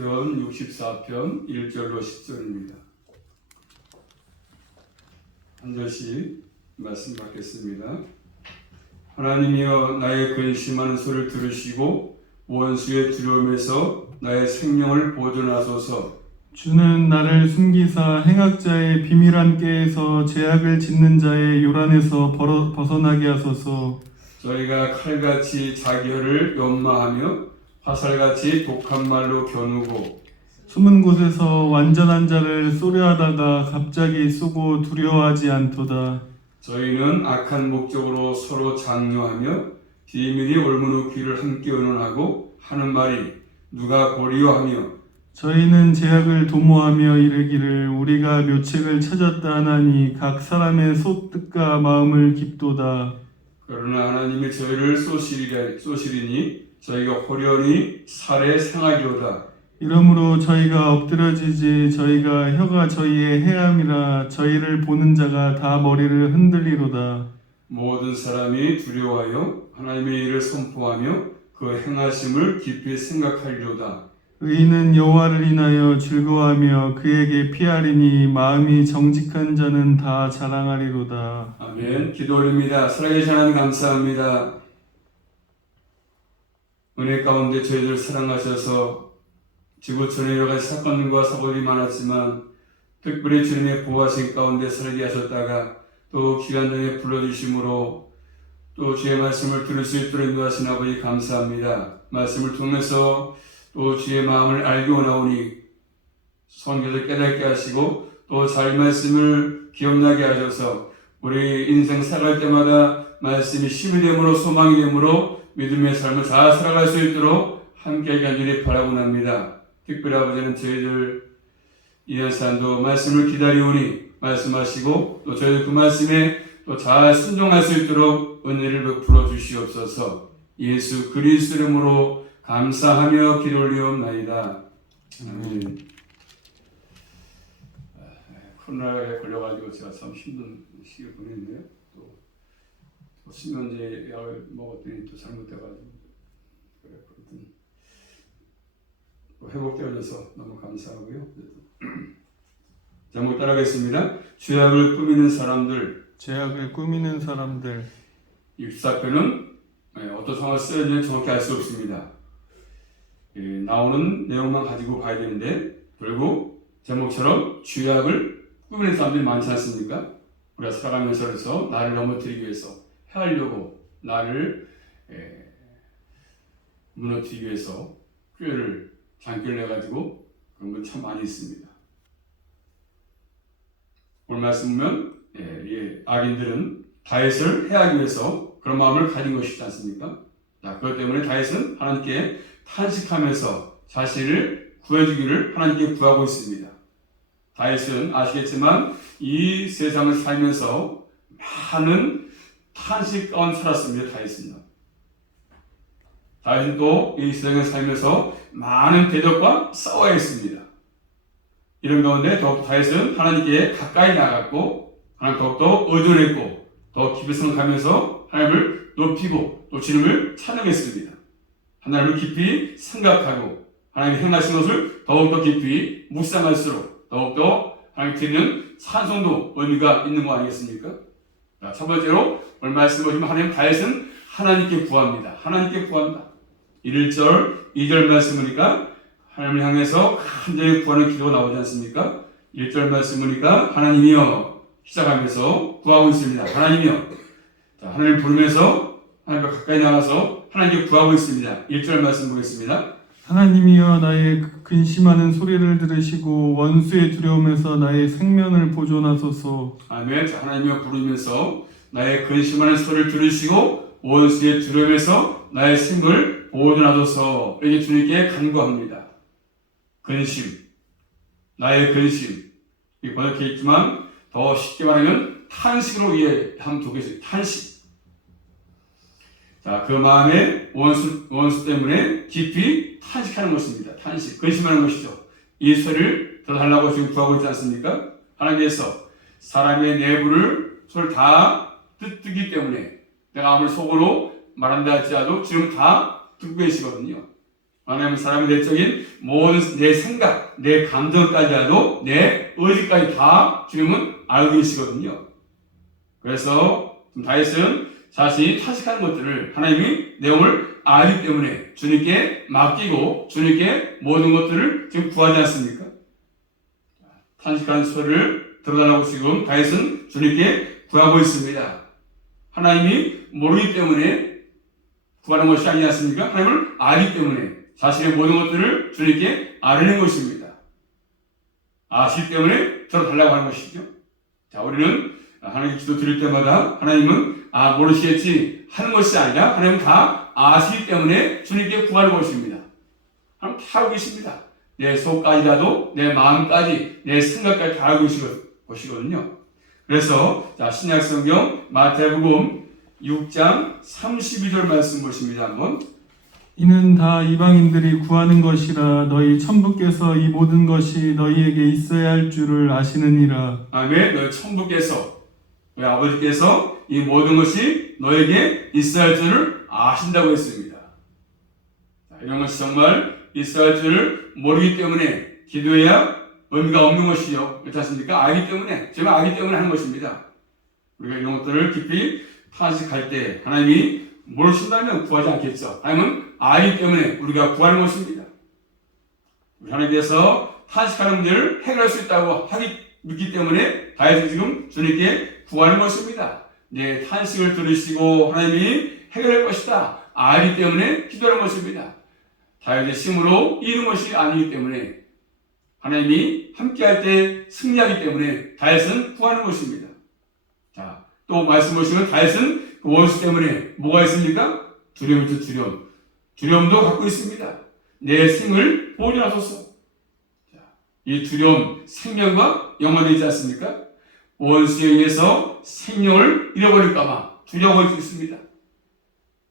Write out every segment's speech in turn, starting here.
시편 64편 1절로 10절입니다. 한 절씩 말씀 받겠습니다. 하나님이여 나의 근심하는 소리를 들으시고 원수의 두려움에서 나의 생명을 보존하소서. 주는 나를 숨기사 행악자의 비밀한 꾀에서 죄악을 짓는 자의 요란에서 벗어나게 하소서. 저희가 칼같이 자기 혀를 연마하며 화살같이 독한 말로 겨누고 숨은 곳에서 완전한 자를 쏘려하다가 갑자기 쏘고 두려워하지 않도다. 저희는 악한 목적으로 서로 장려하며 비밀이 옳은 후 귀를 함께 의논하고 하는 말이 누가 보리오하며 저희는 죄악을 도모하며 이르기를 우리가 묘책을 찾았다 하나니 각 사람의 소뜻과 마음을 깊도다. 그러나 하나님이 저희를 쏘시리니 저희가 호련히 살에 상하리로다. 이러므로 저희가 엎드려지지 저희가 혀가 저희의 해함이라 저희를 보는 자가 다 머리를 흔들리로다. 모든 사람이 두려워하여 하나님의 일을 선포하며 그 행하심을 깊이 생각하리로다. 의인은 여호와를 인하여 즐거워하며 그에게 피하리니 마음이 정직한 자는 다 자랑하리로다. 아멘. 기도 올립니다. 살아계신 하나님 감사합니다. 은혜 가운데 저희들 사랑하셔서 지구촌에 여러 가지 사건과 사고들이 많았지만 특별히 주님의 보호하신 가운데 살게 하셨다가 또 기간장에 불러주심으로 또 주의 말씀을 들을 수 있도록 인도하신 아버지 감사합니다. 말씀을 통해서 또 주의 마음을 알게 원하오니 성경을 깨닫게 하시고 또 잘 말씀을 기억나게 하셔서 우리 인생 살아갈 때마다 말씀이 힘이 되므로 소망이 되므로 믿음의 삶을 잘 살아갈 수 있도록 함께 간절히 바라고 합니다. 특별히 아버지는 저희들 이한 시간도 말씀을 기다리오니 말씀하시고 또 저희들 그 말씀에 또 잘 순종할 수 있도록 은혜를 베풀어 주시옵소서. 예수 그리스도 이름으로 감사하며 기도 올리옵나이다. 아멘. 코로나에 걸려가지고 제가 참 힘든 시기를 보냈는데요. 또 수면제 약을 먹었더니 또 잘못돼가지고 그랬거든. 회복되어져서 너무 감사하고요. 제목 따라가겠습니다. 죄악을 꾸미는 사람들. 죄악을 꾸미는 사람들. 64편은 어떤 상황을 쓰였는지 정확히 알 수 없습니다. 나오는 내용만 가지고 봐야 되는데 결국 제목처럼 죄악을 꾸미는 사람들이 많지 않습니까? 우리가 살아가면서 그래서 나를 넘어뜨리기 위해서 해하려고 나를 무너뜨리기 위해서 꾀를 장기를 내가지고 그런 건 참 많이 있습니다. 오늘 말씀 보면 악인들은 다윗을 해하기 위해서 그런 마음을 가진 것이지 않습니까? 그것 때문에 다윗은 하나님께 탄식하면서 자신을 구해주기를 하나님께 구하고 있습니다. 다윗은 아시겠지만 이 세상을 살면서 많은 탄식 가운데 살았습니다. 다윗은 또 이 세상을 살면서 많은 대적과 싸워야 했습니다. 이런 가운데 더욱 다윗은 하나님께 가까이 나갔고 하나님 더욱더 의존했고 더 깊이 생각하면서 하나님을 높이고 또 주님을 찬양했습니다. 하나님을 깊이 생각하고 하나님이 행하신 것을 더욱더 깊이 묵상할수록 더욱더 하나님 드리는 찬송도 의미가 있는 거 아니겠습니까? 자, 첫 번째로 오늘 말씀 보시면 하나님 다윗은 하나님께 구합니다. 하나님께 구한다. 1절, 2절 말씀 보니까 하나님을 향해서 간절히 구하는 기도가 나오지 않습니까? 1절 말씀 보니까 하나님이여 시작하면서 구하고 있습니다. 하나님이여. 자, 하나님을 부르면서 하나님과 가까이 나가서 하나님께 구하고 있습니다. 1절 말씀 보겠습니다. 하나님이여 나의 근심하는 소리를 들으시고 원수의 두려움에서 나의 생명을 보존하소서. 아멘. 자, 하나님이여 부르면서 나의 근심하는 소리를 들으시고 원수의 두려움에서 나의 생명을 보존하소서. 이렇게 주님께 간구합니다. 근심, 나의 근심. 이 번역해 있지만 더 쉽게 말하면 탄식으로 이해하면 좋겠어요. 탄식. 자, 그 마음에 원수 때문에 깊이 탄식하는 것입니다. 탄식, 근심하는 것이죠. 이 소리를 들어달라고 지금 구하고 있지 않습니까? 하나님께서 사람의 내부를 소리를 다 듣기 때문에 내가 아무리 속으로 말한다 할지라도 지금 다 듣고 계시거든요. 하나님은 사람의 내적인 모든 내 생각, 내 감정까지라도 내 의지까지 다 주님은 알고 계시거든요. 그래서 다윗은 자신이 탄식하는 것들을 하나님이 내용을 알기 때문에 주님께 맡기고 주님께 모든 것들을 지금 구하지 않습니까? 탄식하는 소리를 들어달라고 지금 다윗은 주님께 구하고 있습니다. 하나님이 모르기 때문에 구하는 것이 아니지 않습니까? 하나님을 알기 때문에 자신의 모든 것들을 주님께 아뢰는 것입니다. 아시기 때문에 들어달라고 하는 것이죠. 자, 우리는 하나님 기도 드릴 때마다 하나님은 모르시겠지 하는 것이 아니라 하나님은 다 아시기 때문에 주님께 구하는 것입니다. 하나님 다 알고 계십니다. 내 속까지라도 내 마음까지 내 생각까지 다 알고 계신 것이거든요. 그래서 자, 신약 성경 마태복음 6장 32절 말씀 보십니다. 한번. 이는 다 이방인들이 구하는 것이라 너희 천부께서 이 모든 것이 너희에게 있어야 할 줄을 아시느니라. 아멘. 너희 천부께서 너희 아버지께서 이 모든 것이 너에게 있어야 할 줄을 아신다고 했습니다. 자, 이런 것이 정말 있어야 할 줄을 모르기 때문에 기도해야 의미가 없는 것이요. 그렇지 않습니까? 알기 때문에, 제가 알기 때문에 하는 것입니다. 우리가 이런 것들을 깊이 탄식할 때 하나님이 모르신다면 구하지 않겠죠. 하나님은 알기 때문에 우리가 구하는 것입니다. 우리 하나님께서 탄식하는 문제를 해결할 수 있다고 믿기 때문에 다윗은 지금 주님께 구하는 것입니다. 내 탄식을 들으시고 하나님이 해결할 것이다. 알기 때문에 기도하는 것입니다. 다윗의 힘으로 이기는 것이 아니기 때문에 하나님이 함께할 때 승리하기 때문에 다윗은 구하는 것입니다. 자, 또 말씀 보시면 다윗은 그 원수 때문에 뭐가 있습니까? 두려움이죠, 두려움. 두려움도 갖고 있습니다. 내 생을 보존하소서. 자, 이 두려움, 생명과 연관되어 있지 않습니까? 원수에 의해서 생명을 잃어버릴까봐 두려워할 수 있습니다.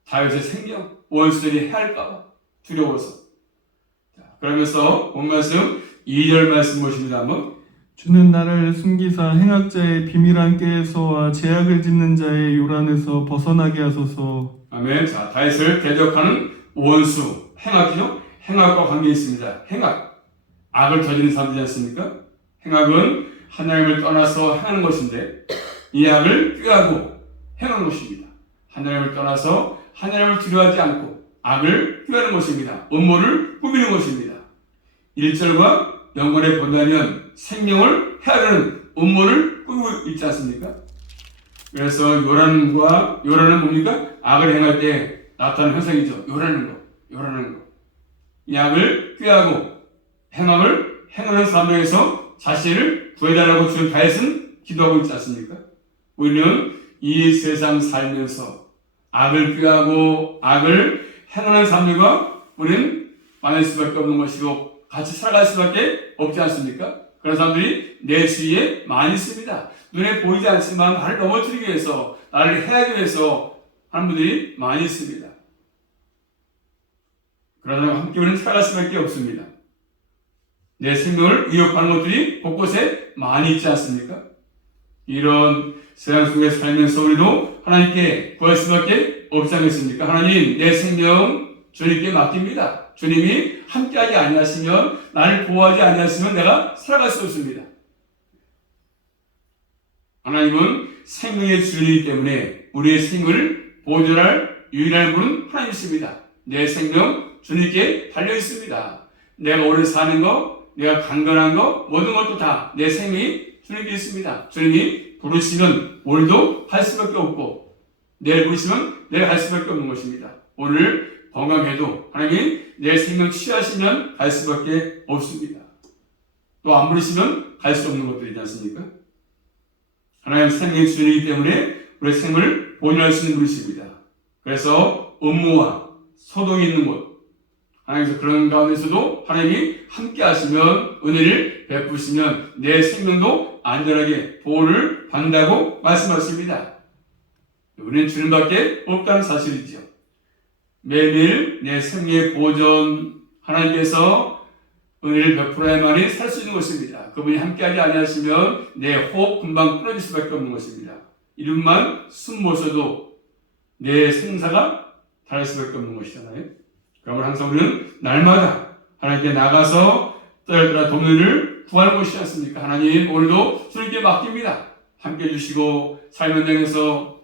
다윗의 생명, 원수들이 해할까봐 두려워서. 자, 그러면서 본 말씀 2절 말씀 보십니다. 한번. 주는 나를 숨기사 행악자의 비밀한 꾀에서와 제약을 짓는 자의 요란에서 벗어나게 하소서. 아멘. 자, 다윗을 대적하는 원수, 행악이죠. 행악과 관계 있습니다. 행악, 악을 저지르는 사람이지 않습니까? 행악은 하나님을 떠나서 행하는 것인데 이 악을 꾀하고 행하는 것입니다. 하나님을 떠나서 하나님을 두려워하지 않고 악을 꾀하는 것입니다. 음모를 꾸미는 것입니다. 1절과 연관해 본다면 생명을 해하려는 음모를 꾸미고 있지 않습니까? 그래서 요란은 뭡니까? 악을 행할 때 나타나는 현상이죠. 요란하는 거. 이 악을 꾀하고 행하는 사람에게서 자신을 구해달라고 주는 다윗은 기도하고 있지 않습니까? 우리는 이 세상 살면서 악을 꾀하고 악을 행하는 사람들과 우리는 만날 수밖에 없는 것이고 같이 살아갈 수밖에 없지 않습니까? 그런 사람들이 내 주위에 많이 있습니다. 눈에 보이지 않지만 나를 넘어뜨리기 위해서, 나를 해하기 위해서 하는 분들이 많이 있습니다. 그런 사람과 함께 우리는 살아갈 수밖에 없습니다. 내 생명을 위협하는 것들이 곳곳에 많이 있지 않습니까? 이런 세상 속에 살면서 우리도 하나님께 구할 수밖에 없지 않겠습니까? 하나님, 내 생명 주님께 맡깁니다. 주님이 함께하지 아니하시면, 나를 보호하지 아니하시면 내가 살아갈 수 없습니다. 하나님은 생명의 주인이기 때문에 우리의 생명을 보존할 유일한 분은 하나님이십니다. 내 생명 주님께 달려 있습니다. 내가 오늘 사는 거, 내가 강건한 거, 모든 것도 다 내 생명이 주님께 있습니다. 주님이 부르시면 오늘도 할 수밖에 없고 내일 부르시면 내일 할 수밖에 없는 것입니다. 오늘 건강해도 하나님이 내 생명 취하시면 갈 수밖에 없습니다. 또 안 부르시면 갈 수 없는 것들이지 않습니까? 하나님 생명의 주인이기 때문에 우리의 생명을 보존할 수 있는 분이십니다. 그래서 음모와 소동이 있는 곳, 하나님께서 그런 가운데서도 하나님이 함께 하시면, 은혜를 베푸시면 내 생명도 안전하게 보호를 받는다고 말씀하십니다. 우리는 주님밖에 없다는 사실이죠. 매일매일 내 생명의 보존, 하나님께서 은혜를 베풀어야만이 살 수 있는 것입니다. 그분이 함께하지 아니하시면 내 호흡 금방 끊어질 수밖에 없는 것입니다. 이름만 숨 못 쉬어도 내 생사가 다를 수밖에 없는 것이잖아요. 그러면 항상 우리는 날마다 하나님께 나가서 떠날떠라 동료를 구하는 것이지 않습니까? 하나님 오늘도 주님께 맡깁니다. 함께 해주시고 삶 현장에서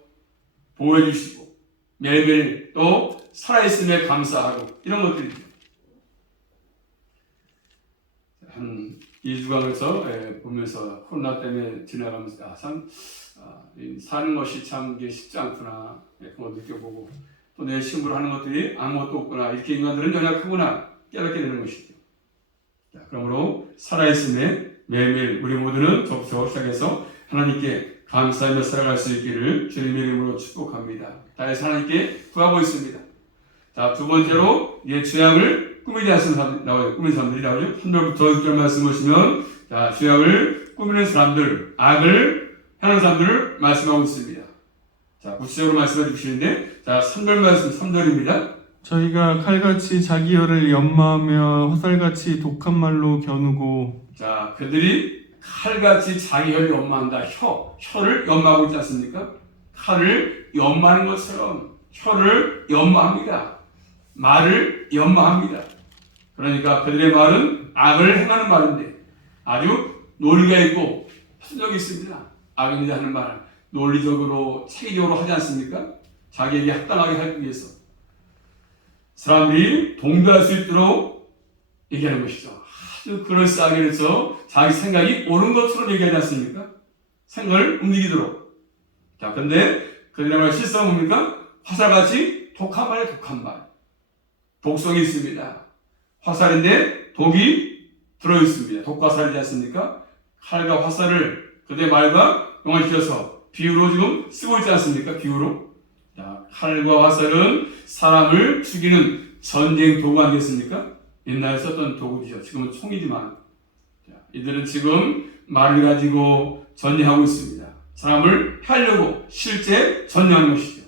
보호해 주시고 매일매일 또 살아있음에 감사하고 이런 것들이죠. 한 2주간에서 보면서 코로나 때문에 지나가면서 사는 것이 참 이게 쉽지 않구나 그거 느껴보고 또 내 힘으로 하는 것들이 아무것도 없구나 이렇게 인간들은 연약하구나 깨닫게 되는 것이죠. 자, 그러므로 살아있음에 매일매일 우리 모두는 저부터 시작해서 하나님께 감사하며 살아갈 수 있기를 주님의 이름으로 축복합니다. 다해서 하나님께 구하고 있습니다. 자, 두 번째로 죄악을 꾸미지 않는 사람 나와요. 꾸미는 사람들이 나오죠. 3절부터 6절 말씀 보시면 자, 죄악을 꾸미는 사람들, 악을 하는 사람들을 말씀하고 있습니다. 자, 구체적으로 말씀해 주시는데 자, 3절 말씀 3절입니다. 저희가 칼같이 자기 혀를 연마하며 화살같이 독한 말로 겨누고 자, 그들이 칼같이 자기 혀를 연마한다. 혀를 연마하고 있지 않습니까? 칼을 연마하는 것처럼 혀를 연마합니다. 말을 연마합니다. 그러니까 그들의 말은 악을 행하는 말인데 아주 논리가 있고 합리적이 있습니다. 악입니다 하는 말 논리적으로 체계적으로 하지 않습니까? 자기에게 합당하게 하기 위해서 사람들이 동조할 수 있도록 얘기하는 것이죠. 아주 그럴싸하게 해서 자기 생각이 옳은 것처럼 얘기하지 않습니까? 생각을 움직이도록. 자, 근데 그들의 말 실상은 뭡니까? 화살같이 독한 말에 독한 말. 독성이 있습니다. 화살인데 독이 들어있습니다. 독화살이지 않습니까? 칼과 화살을 그들의 말과 연관시켜서 비유로 지금 쓰고 있지 않습니까? 비유로. 자, 칼과 화살은 사람을 죽이는 전쟁 도구 아니겠습니까? 옛날에 썼던 도구죠. 지금은 총이지만. 자, 이들은 지금 말을 가지고 전쟁하고 있습니다. 사람을 해하려고 실제 전쟁하는 것이죠.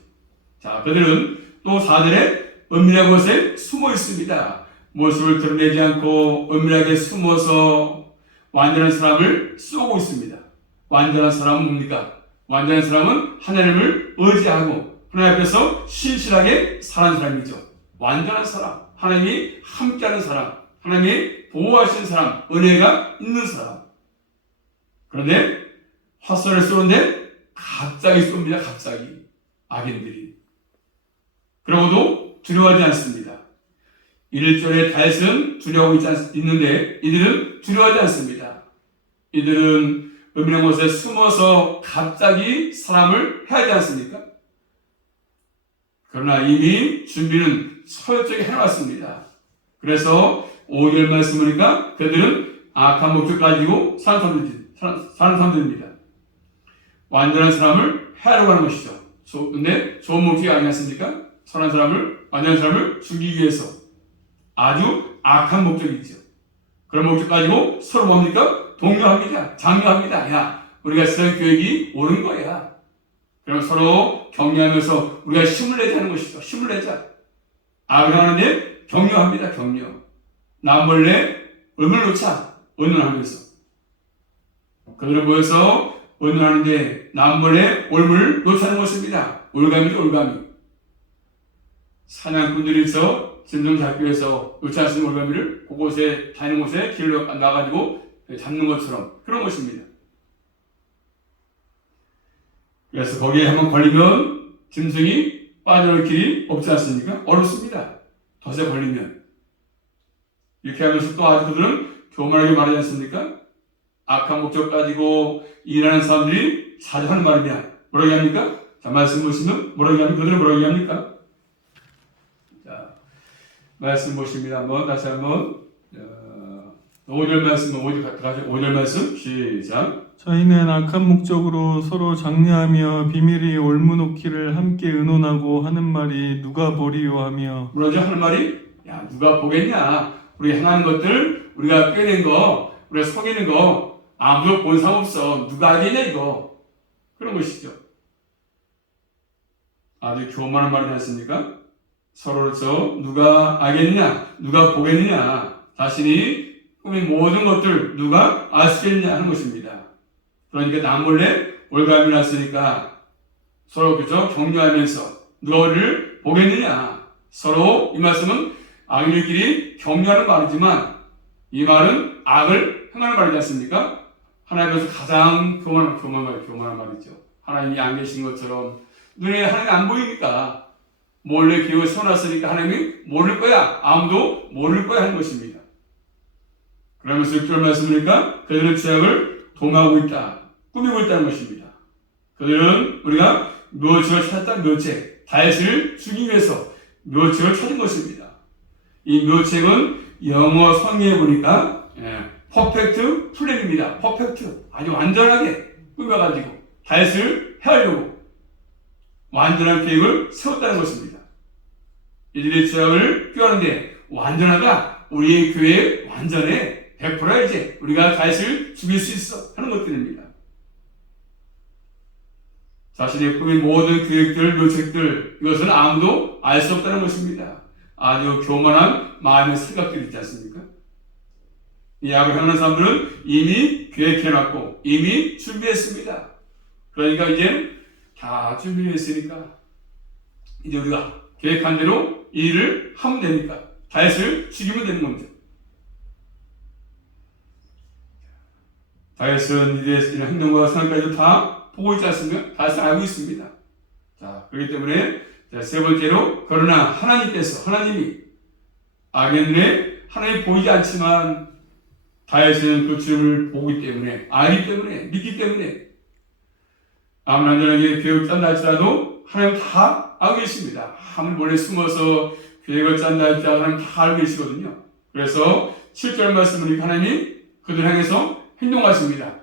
자, 그들은 또 사들의 은밀한 곳에 숨어 있습니다. 모습을 드러내지 않고 은밀하게 숨어서 완전한 사람을 쏘고 있습니다. 완전한 사람은 뭡니까? 완전한 사람은 하나님을 의지하고 하나님 앞에서 신실하게 사는 사람이죠. 완전한 사람, 하나님이 함께하는 사람, 하나님이 보호하시는 사람, 은혜가 있는 사람. 그런데 화살을 쏘는데 갑자기 쏩니다. 갑자기 악인들이. 그러고도 두려워하지 않습니다. 1절에 다윗은 두려워하고 있는데 이들은 두려워하지 않습니다. 이들은 은밀한 곳에 숨어서 갑자기 사람을 해하지 않습니까? 그러나 이미 준비는 철저히 해놨습니다. 그래서 5절 말씀 보니까 그들은 악한 목적 가지고 사는 사람들입니다. 완전한 사람을 해하려고 하는 것이죠. 근데 좋은 목적이 아니었습니까? 선한 사람을, 완전한 사람을 죽이기 위해서 아주 악한 목적이죠. 그런 목적 가지고 서로 뭡니까? 독려합니다. 장려합니다. 야, 우리가 쓰는 교육이 옳은 거야. 그럼 서로 격려하면서 우리가 힘을 내자는 것이죠. 힘을 내자. 악을 하는데 격려합니다. 격려. 남몰래 얼굴을 놓자. 의논하면서. 그들은 모여서 의논하는데 남몰래 얼굴을 놓자는 것입니다. 올가미죠. 올가미. 사냥꾼들이서 진동 잡기 위해서 놓지 않는 올가미를 그곳에 다니는 곳에 길로 나가지고 잡는 것처럼 그런 것입니다. 그래서 거기에 한번 걸리면 짐승이 빠져나올 길이 없지 않습니까? 어렵습니다. 덫에 걸리면. 이렇게 하면서 또 아주 그들은 교만하게 말하지 않습니까? 악한 목적 가지고 일하는 사람들이 자주 하는 말이냐. 뭐라고 합니까? 자, 말씀 보시면 뭐라고 합니까? 그들은 뭐라고 합니까? 자, 말씀 보십니다. 다시 한번. 5절 말씀, 5절 말씀, 시작. 저희는 악한 목적으로 서로 장려하며 비밀이 올무놓기를 함께 의논하고 하는 말이 누가 보리요 하며. 뭐라죠? 하는 말이? 야, 누가 보겠냐? 우리 행하는 것들, 우리가 꿰낸 거, 우리가 속이는 거, 아무도 본 사람 없어. 누가 알겠냐, 이거? 그런 것이죠. 아주 교만한 말이지 않습니까? 서로로서 누가 알겠느냐? 누가 보겠느냐? 자신이 꾸민 모든 것들 누가 알 수 있겠느냐 하는 것입니다. 그러니까 남몰래 올가미 났으니까 서로 그죠 격려하면서 누가 우리를 보겠느냐. 서로 이 말씀은 악인들끼리 격려하는 말이지만 이 말은 악을 행하는 말이지 않습니까? 하나님께서 가장 교만한 말이죠. 하나님이 안 계신 것처럼 눈에 하나님이 안 보이니까 몰래 계획을 세워놨으니까 하나님이 모를 거야. 아무도 모를 거야 하는 것입니다. 그러면서 6절 말씀이니까 그들은 죄악을 도모하고 있다. 꾸미고 있다는 것입니다. 그들은 우리가 묘책을 찾았다. 묘책. 다윗을 죽이기 위해서 묘책을 찾은 것입니다. 이 묘책은 영어 성경에 보니까 퍼펙트 플랜입니다. 퍼펙트. 아주 완전하게 꾸며가지고 다윗을 해하려고 완전한 계획을 세웠다는 것입니다. 이들의 죄악을 꾀하는데 완전하다. 우리의 교회 완전해. 100%야 이제 우리가 다윗을 죽일 수 있어 하는 것들입니다. 자신의 꾸민 모든 계획들, 묘책들 이것은 아무도 알 수 없다는 것입니다. 아주 교만한 마음의 생각들이 있지 않습니까? 이 악을 행하는 사람들은 이미 계획해놨고 이미 준비했습니다. 그러니까 이제 다 준비했으니까 이제 우리가 계획한 대로 이 일을 하면 되니까 다윗을 죽이면 되는 겁니다. 다윗은 이들의 행동과 생각까지도 다 보고 있지 않습니까? 다윗은 알고 있습니다. 자, 그렇기 때문에 세 번째로 그러나 하나님이 악의 눈에 하나님이 보이지 않지만 다윗은 그 주님을 보기 때문에 알기 때문에 믿기 때문에 아무리 안전하게 계획을 짠다 할지라도 하나님 다 알고 계십니다. 아무리 몰래 숨어서 계획을 짠다 할지라도 하나님 다 알고 계시거든요. 그래서 7절 말씀은 하나님이 그들 향해서 행동하십니다.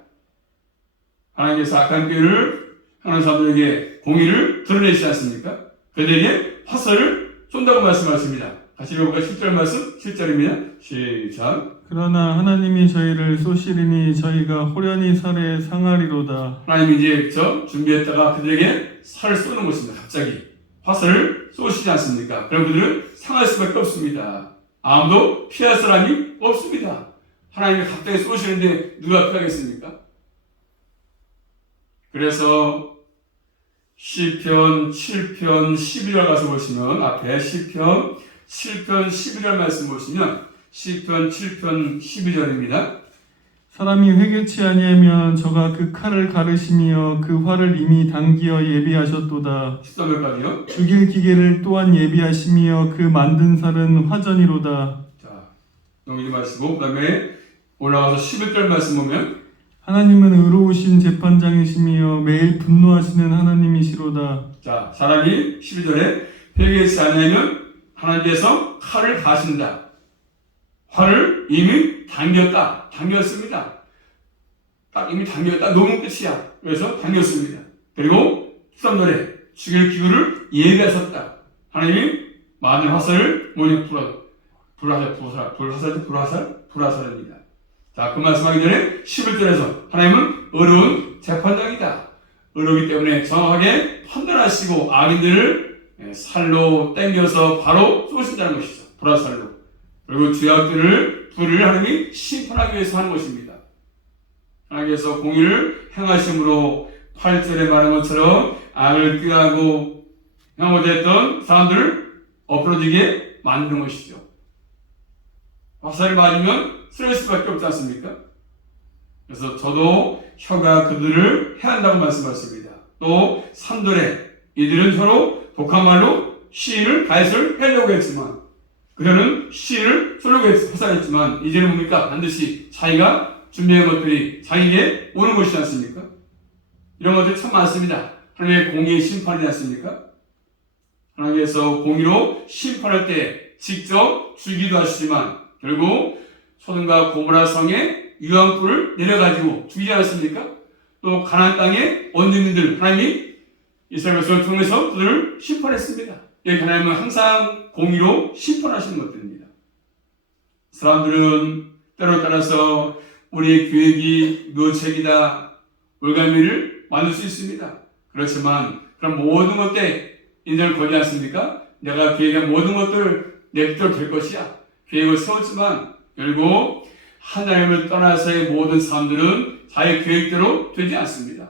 하나님께서 악한 꾀를 하는 사람들에게 공의를 드러내시지 않습니까? 그들에게 화살을 쏜다고 말씀하십니다. 같이 읽어볼까요? 7절 말씀 7절입니다. 시작. 그러나 하나님이 저희를 쏘시리니 저희가 호련히 살에 상하리로다. 하나님이 이제 준비했다가 그들에게 살을 쏘는 것입니다. 갑자기 화살을 쏘시지 않습니까? 그럼 그들은 상할 수밖에 없습니다. 아무도 피할 사람이 없습니다. 하나님이 갑자기 쏘시는데 누가 피하겠습니까? 그래서 시편 7편 11절 가서 보시면 앞에 시편 7편 11절 말씀 보시면 시편 7편 12절입니다. 사람이 회개치 아니하면 저가 그 칼을 가르시며 그 활을 이미 당기어 예비하셨도다. 13절까지요. 죽일 기계를 또한 예비하시며 그 만든 살은 화전이로다. 자, 넘기지 마시고 그 다음에 올라가서 11절 말씀 보면 하나님은 의로우신 재판장이시며 매일 분노하시는 하나님이시로다. 자, 사람이 12절에 회개하지 않으면 하나님께서 칼을 가신다. 활을 이미 당겼습니다. 딱 이미 당겼다. 놓으면 끝이야. 그래서 당겼습니다. 그리고 13절에 죽일 기구를 예비하셨다. 하나님이 많은 화살을 불화살입니다. 자, 그 말씀하기 전에 11절에서 하나님은 의로운 재판장이다. 의로우기 때문에 정확하게 판단하시고 악인들을 살로 땡겨서 바로 쏘신다는 것이죠. 불화살로. 그리고 죄악들을 불의를 하나님이 심판하기 위해서 하는 것입니다. 하나님께서 공의를 행하심으로 8절에 말한 것처럼 악을 꾀하고 행하고자 사람들을 엎어지게 만드는 것이죠. 화살을 맞으면 쓰러질 수밖에 없지 않습니까? 그래서 저도 혀가 그들을 해한다고 말씀하십니다. 또 3절에 이들은 서로 독한 말로 시인을 다윗을 하려고 했지만 그들은 시인을 쏘려고 화살했지만 이제는 뭡니까? 반드시 자기가 준비한 것들이 자기에게 오는 것이지 않습니까? 이런 것들이 참 많습니다. 하나님의 공의의 심판이지 않습니까? 하나님께서 공의로 심판할 때 직접 죽이기도 하시지만 결국 소돔과 고모라 성에 유황불을 내려가지고 죽이지 않았습니까? 또 가나안 땅의 원주민들 하나님이 이스라엘 백성을 통해서 그들을 심판했습니다. 여기 하나님은 항상 공의로 심판하시는 것들입니다. 사람들은 때로 따라서 우리의 계획이 묘책이다, 올가미를 만들 수 있습니다. 그렇지만 그런 모든 것에 인정을 걸지 않습니까? 내가 계획한 모든 것들 내 뜻대로 될 것이야. 계획을 세웠지만 결국 하나님을 떠나서의 모든 사람들은 자기 계획대로 되지 않습니다.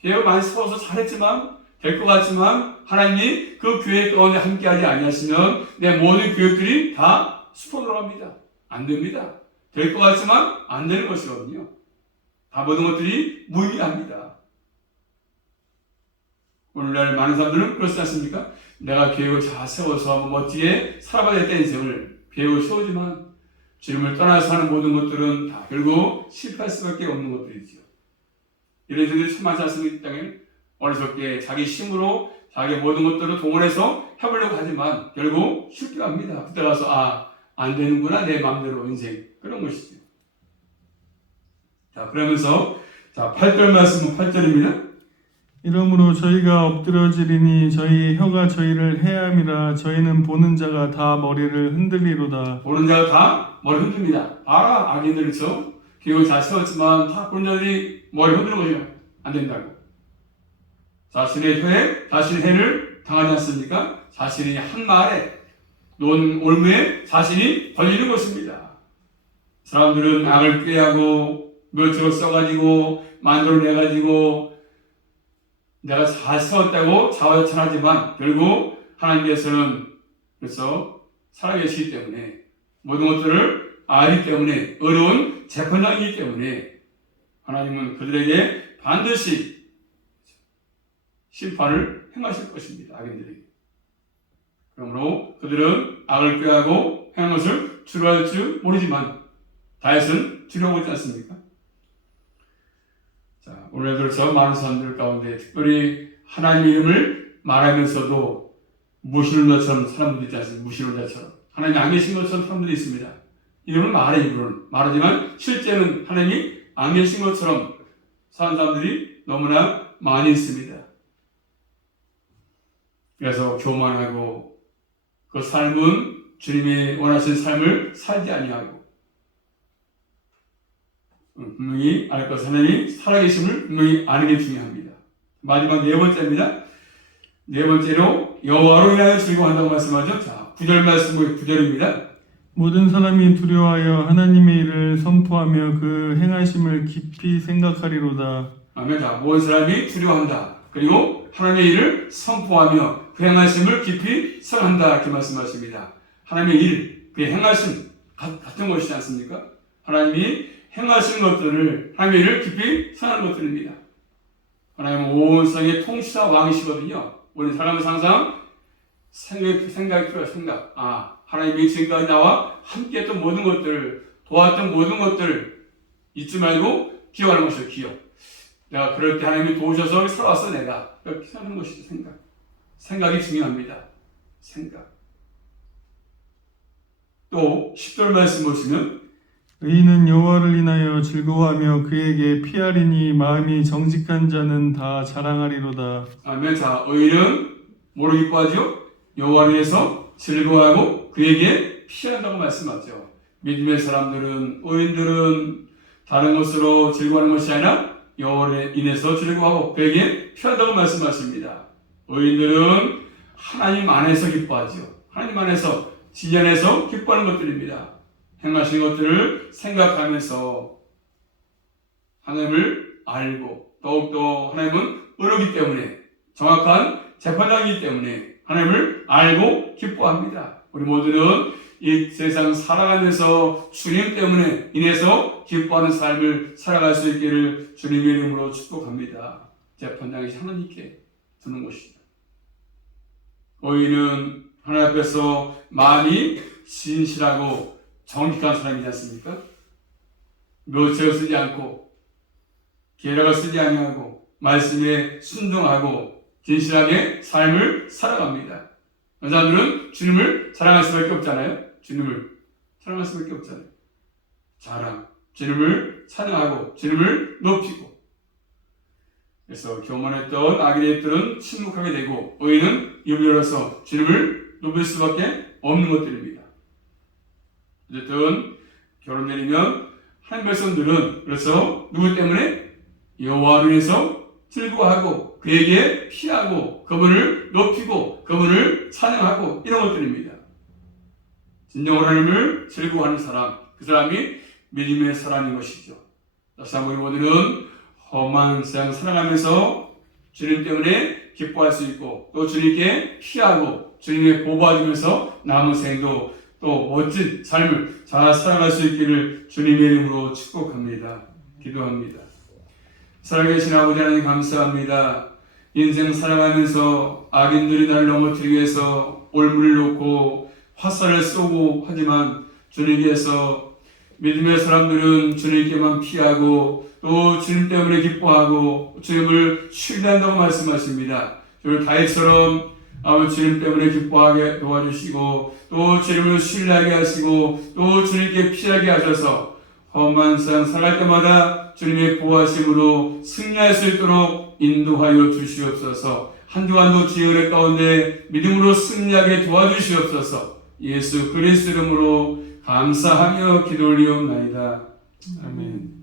계획을 많이 세워서 잘했지만 될 것 같지만 하나님이 그 교회 가운데 함께하지 아니하시면 내 모든 교육들이 다 수포 들어갑니다. 안 됩니다. 될 것 같지만 안 되는 것이거든요. 다 모든 것들이 무의미합니다. 오늘날 많은 사람들은 그렇지 않습니까? 내가 계획을 잘 세워서 멋지게 살아가야겠다 인생을 계획을 세우지만 주님을 떠나서 하는 모든 것들은 다 결국 실패할 수밖에 없는 것들이죠. 이런 일들이 참 많지 않습니까? 어리석게 자기 힘으로 자기 모든 것들을 동원해서 해보려고 하지만 결국 실패합니다. 그때 가서 안 되는구나 내 마음대로 인생 그런 것이죠. 자 그러면서 8절 말씀은 8절입니다. 이러므로 저희가 엎드러지리니 저희 혀가 저희를 해함이라 저희는 보는 자가 다 머리를 흔들리로다. 보는 자가 다 머리 흔듭니다. 봐라 악인들 그렇죠? 계획을 잘 세웠지만 다 보는 자들이 머리 흔드는 거죠. 안 된다고. 자신의 혀에 자신의 해를 당하지 않습니까? 자신이 한 말에 논 올무에 자신이 걸리는 것입니다. 사람들은 악을 꾀하고 멸치로 써가지고 만들어내가지고 내가 잘 세웠다고 자화자찬하지만 결국 하나님께서는 그래서 살아계시기 때문에 모든 것들을 알기 때문에 어려운 재판장이기 때문에 하나님은 그들에게 반드시 심판을 행하실 것입니다. 악인들에게. 그러므로 그들은 악을 꾀하고 행한 것을 두려워할 줄 모르지만 다윗은 두려워하지 않습니까? 자, 오늘 들어서 많은 사람들 가운데 특별히 하나님의 이름을 말하면서도 무신론자처럼 사람들이 있지 않습니까? 무신론자처럼 하나님 안 계신 것처럼 사람들이 있습니다. 이름을 말해 이름을 말하지만 실제는 하나님이 안 계신 것처럼 사는 사람들이 너무나 많이 있습니다. 그래서 교만하고 그 삶은 주님이 원하신 삶을 살지 아니하고 분명히 알 것 하나님이 살아계심을 분명히 아는 게 중요합니다. 마지막 네 번째입니다. 네 번째로 여호와로 인하여 즐거워한다고 말씀하죠. 자, 9절 말씀 9절입니다. 모든 사람이 두려워하여 하나님의 일을 선포하며 그 행하심을 깊이 생각하리로다. 아멘. 자, 모든 사람이 두려워한다. 그리고 하나님의 일을 선포하며 그 행하심을 깊이 생각한다. 이렇게 말씀하십니다. 하나님의 일, 그 행하심 같은 것이지 않습니까? 하나님이 행하신 것들을 하나님의 일을 깊이 생각하는 것들입니다. 하나님은 온 세상의 통치자 왕이시거든요. 우리 사람은 항상 생각이 필요해요. 생각. 하나님이 지금까지 나와 함께했던 모든 것들, 도왔던 모든 것들 잊지 말고 기억하는 것이죠. 기억. 내가 그럴 때 하나님이 도우셔서 살아왔어 내가. 이렇게 생각하는 것이죠. 생각. 생각이 중요합니다. 생각. 또 10절 말씀 보시면 의인은 여호와를 인하여 즐거워하며 그에게 피하리니 마음이 정직한 자는 다 자랑하리로다. 아멘. 자, 의인은 뭐로 기뻐하죠? 여호와를 위해서 즐거워하고 그에게 피한다고 말씀하죠. 믿음의 사람들은 의인들은 다른 것으로 즐거워하는 것이 아니라 여호와를 인해서 즐거워하고 그에게 피한다고 말씀하십니다. 의인들은 하나님 안에서 기뻐하죠. 하나님 안에서 진리 안에서 기뻐하는 것들입니다. 행하신 것들을 생각하면서 하나님을 알고 더욱더 하나님은 의로우기 때문에 정확한 재판장이기 때문에 하나님을 알고 기뻐합니다. 우리 모두는 이 세상 살아가면서 주님 때문에 인해서 기뻐하는 삶을 살아갈 수 있기를 주님의 이름으로 축복합니다. 재판장이 하나님께 두는 것입니다. 의인은 하나님 앞에서 마음이 진실하고 정직한 사람이지 않습니까? 묘책을 쓰지 않고 계략을 쓰지 아니하고 말씀에 순종하고 진실하게 삶을 살아갑니다. 여자들은 주님을 사랑할 수밖에 없잖아요. 주님을 사랑할 수밖에 없잖아요. 자랑, 주님을 찬양하고 주님을 높이고 그래서 교만했던 악인들은 침묵하게 되고 의인은 입을 열어서 주님을 높일 수밖에 없는 것들입니다. 어쨌든 결혼 내리면 한 백성들은 그래서 누구 때문에 여호와를 위해서 즐거워하고 그에게 피하고 그분을 높이고 그분을 찬양하고 이런 것들입니다. 진정으로 하나님을 즐거워하는 사람, 그 사람이 믿음의 사람인 것이죠. 다시 한번 우리 모두는 험한 세상 살아가면서 주님 때문에 기뻐할 수 있고 또 주님께 피하고 주님의 보호받으면서 남은 생도 또 멋진 삶을 잘 살아갈 수 있기를 주님의 이름으로 축복합니다. 기도합니다. 살아계신 아버지 하나님 감사합니다. 인생 살아가면서 악인들이 나를 넘어뜨리기 위해서 올무를 놓고 화살을 쏘고 하지만 주님께서 믿음의 사람들은 주님께만 피하고 또 주님 때문에 기뻐하고 주님을 신뢰한다고 말씀하십니다. 주를 다윗처럼 아버지 주님 때문에 기뻐하게 도와주시고 또 주님을 신뢰하게 하시고 또 주님께 피하게 하셔서 험한 세상 살아갈 때마다 주님의 보호하심으로 승리할 수 있도록 인도하여 주시옵소서. 한 주 한 주 주의 은혜 가운데 믿음으로 승리하게 도와주시옵소서. 예수 그리스도 이름으로 감사하며 기도 올리옵나이다. 아멘.